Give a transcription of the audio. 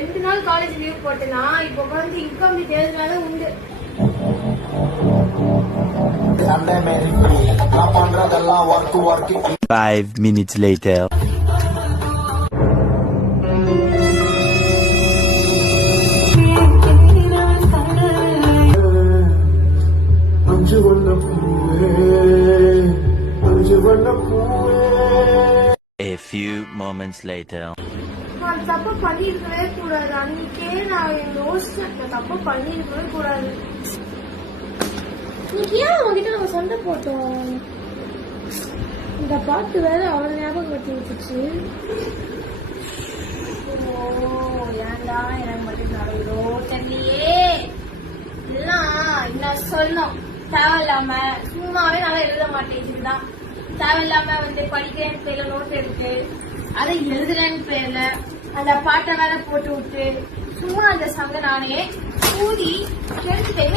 2 நாள் college leave போட்டேன்னா இப்ப வந்து இன்கம் தேர்தலால உண்டு. நான் பண்றதெல்லாம் work 5 minutes later. A few moments later. நான் தப்பு பண்ணிருக்கவே கூடாது. அன்னைக்கே நான் யோசிச்சேன், தப்பு பண்ணிருக்கவே கூடாது. இன்னைக்கு ஏன் அவங்ககிட்ட நம்ம சண்டை போட்டோம்? இந்த பாட்டு வேற அவளை ஞாபகம் வச்சு விட்டுச்சு. ஏன்டா எனக்கு மட்டும் நடந்தோ தெரியலையே. எல்லாம் இன்னும் சொல்லணும். தேவையில்லாம சும்மாவே நல்லா எழுத மாட்டேங்குதுதான். தேவையில்லாம வந்து படிக்கிறேன்னு பேர்ல நோட் எடுத்து அதை எழுதுறேன்னு பேர்ல அந்த பாட்டை வேற போட்டு விட்டு சும்மா அந்த சங்க நானே ஊதி கெடுத்துட்டேன்.